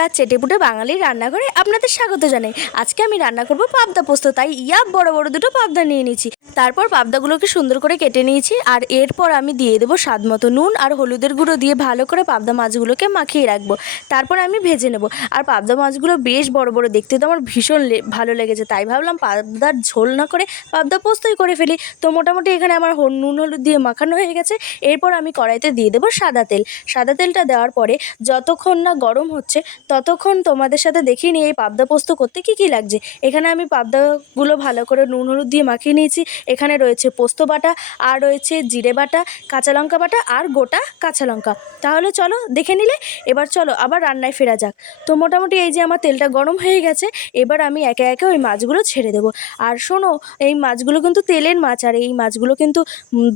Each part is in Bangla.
বন্ধুরা, চেটেপুটে বাঙালির রান্নাঘরে আপনাদের স্বাগত জানাই। আজকে আমি রান্না করব পাবদা পোস্ত, তাই বড় বড় দুটো পাবদা নিয়ে নিয়েছি। তারপর পাবদাগুলোকে সুন্দর করে কেটে নিয়েছি, আর এরপর আমি দিয়ে দেবো স্বাদ মতো নুন আর হলুদের গুঁড়ো দিয়ে ভালো করে পাবদা মাছগুলোকে মাখিয়ে রাখবো। তারপর আমি ভেজে নেব। আর পাবদা মাছগুলো বেশ বড় বড়, দেখতে তো আমার ভীষণ ভালো লেগেছে, তাই ভাবলাম পাবদার ঝোল না করে পাবদা পোস্তই করে ফেলি। তো মোটামুটি এখানে আমার নুন হলুদ দিয়ে মাখানো হয়ে গেছে। এরপর আমি কড়াইতে দিয়ে দেবো সাদা তেল। সাদা তেলটা দেওয়ার পরে যতক্ষণ না গরম হচ্ছে ততক্ষণ তোমাদের সাথে দেখিয়ে নিই এই পাবদা পোস্ত করতে কী কী লাগছে। এখানে আমি পাবদাগুলো ভালো করে নুন হলুদ দিয়ে মাখিয়ে নিয়েছি। এখানে রয়েছে পোস্ত বাটা, আর রয়েছে জিরে বাটা, কাঁচা লঙ্কা বাটা আর গোটা কাঁচা লঙ্কা। তাহলে চলো দেখে নিলে, এবার চলো আবার রান্নায় ফেরা যাক। তো মোটামুটি এই যে আমার তেলটা গরম হয়ে গেছে, এবার আমি একে একে ওই মাছগুলো ছেড়ে দেবো। আর শোনো, এই মাছগুলো কিন্তু তেলের মাছ, আর এই মাছগুলো কিন্তু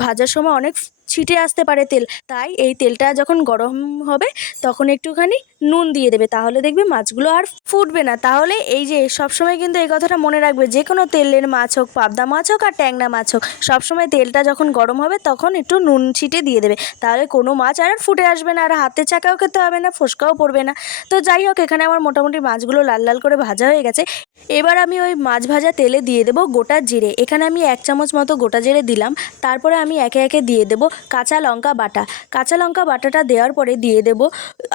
ভাজার সময় অনেক ছিটে আসতে পারে তেল, তাই এই তেলটা যখন গরম হবে তখন একটুখানি নুন দিয়ে দেবে, তাহলে দেখবে মাছগুলো আর ফুটবে না। তাহলে এই যে সবসময় কিন্তু এই কথাটা মনে রাখবে, যে কোনো তেলের মাছ হোক, পাবদা মাছ হোক আর ট্যাংরা মাছ হোক, সবসময় তেলটা যখন গরম হবে তখন একটু নুন ছিটে দিয়ে দেবে, তাহলে কোনো মাছ আর ফুটে আসবে না, আর হাতের চাকাও খেতে হবে না, ফোসকাও পড়বে না। তো যাই হোক, এখানে আমার মোটামুটি মাছগুলো লাল লাল করে ভাজা হয়ে গেছে। এবার আমি ওই মাছ ভাজা তেলে দিয়ে দেবো গোটা জিরে। এখানে আমি 1 চামচ মতো গোটা জিরে দিলাম। তারপরে আমি একে একে দিয়ে দেবো কাঁচা লঙ্কা বাটা। কাঁচা লঙ্কা বাটাটা দেওয়ার পরে দিয়ে দেব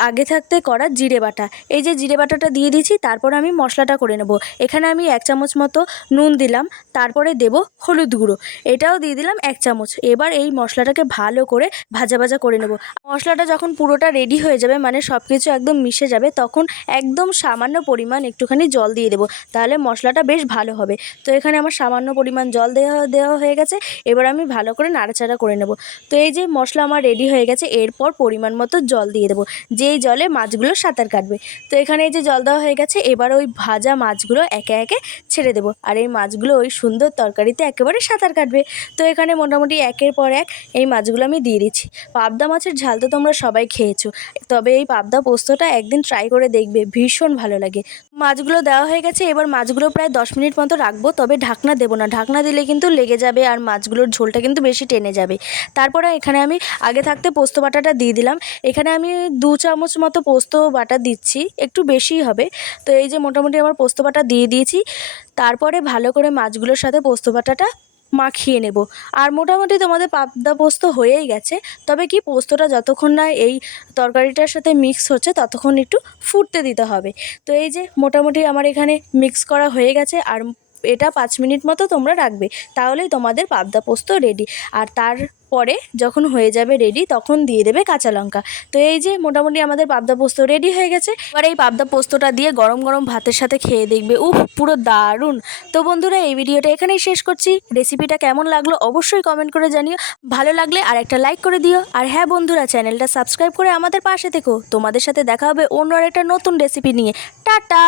আগে থাকতে করা জিরে বাটা। এই যে জিরে বাটাটা দিয়ে দিয়েছি, তারপর আমি মশলাটা করে নেব। এখানে আমি 1 চামচ মতো নুন দিলাম, তারপরে দেব হলুদ গুঁড়ো, এটাও দিয়ে দিলাম 1 চামচ। এবার এই মশলাটাকে ভালো করে ভাজা ভাজা করে নেব। মশলাটা যখন পুরোটা রেডি হয়ে যাবে, মানে সব কিছু একদম মিশে যাবে, তখন একদম সামান্য পরিমাণ একটুখানি জল দিয়ে দেবো, তাহলে মশলাটা বেশ ভালো হবে। তো এখানে আমার সামান্য পরিমাণ জল দেওয়া হয়ে গেছে। এবার আমি ভালো করে নাড়াচাড়া করে নেব। তো এই যে মশলা আমার রেডি হয়ে গেছে, এরপর পরিমাণ মতো জল দিয়ে দেবো, যেই জলে মাছগুলো সাঁতার কাটবে। তো এখানে এই যে জল দেওয়া হয়ে গেছে, এবার ওই ভাজা মাছগুলো একে একে ছেড়ে দেবো, আর এই মাছগুলো ওই সুন্দর তরকারিতে একেবারে সাঁতার কাটবে। তো এখানে মোটামুটি একের পর এক এই মাছগুলো আমি দিয়ে দিচ্ছি। পাবদা মাছের ঝাল তো তোমরা সবাই খেয়েছো, তবে এই পাবদা পোস্তটা একদিন ট্রাই করে দেখবে, ভীষণ ভালো লাগে। মাছগুলো দেওয়া হয়ে গেছে, এবার মাছগুলো প্রায় 10 মিনিট মতো রাখবো, তবে ঢাকনা দেবো না, ঢাকনা দিলে কিন্তু লেগে যাবে আর মাছগুলোর ঝোলটা কিন্তু বেশি টেনে যাবে। তারপরে এখানে আমি আগে থাকতে পোস্ত বাটাটা দিয়ে দিলাম। এখানে আমি 2 চামচ মতো পোস্ত বাটা দিচ্ছি, একটু বেশিই হবে। তো এই যে মোটামুটি আমার পোস্ত বাটা দিয়ে দিয়েছি। তারপরে ভালো করে মাছগুলোর সাথে পোস্ত বাটাটা মাখিয়ে নেব। আর মোটামুটি তোমাদের পাবদা পোস্ত হয়েই গেছে, তবে কি পোস্তটা যতক্ষণ না এই তরকারিটার সাথে মিক্স হচ্ছে ততক্ষণ একটু ফুটতে দিতে হবে। তো এই যে মোটামুটি আমার এখানে মিক্স করা হয়ে গেছে, আর এটা 5 মিনিট মতো তোমরা রাখবে, তাহলেই তোমাদের পাবদা পোস্ত রেডি। আর তারপরে যখন হয়ে যাবে রেডি, তখন দিয়ে দেবে কাঁচা লঙ্কা। তো এই যে মোটামুটি আমাদের পাবদা পোস্ত রেডি হয়ে গেছে। এবার এই পাবদা পোস্তটা দিয়ে গরম গরম ভাতের সাথে খেয়ে দেখবে, পুরো দারুণ। তো বন্ধুরা, এই ভিডিওটা এখানেই শেষ করছি। রেসিপিটা কেমন লাগলো অবশ্যই কমেন্ট করে জানিও, ভালো লাগলে আর একটা লাইক করে দিও। আর হ্যাঁ বন্ধুরা, চ্যানেলটা সাবস্ক্রাইব করে আমাদের পাশে থেকো। তোমাদের সাথে দেখা হবে অন্য একটা নতুন রেসিপি নিয়ে। টাটা।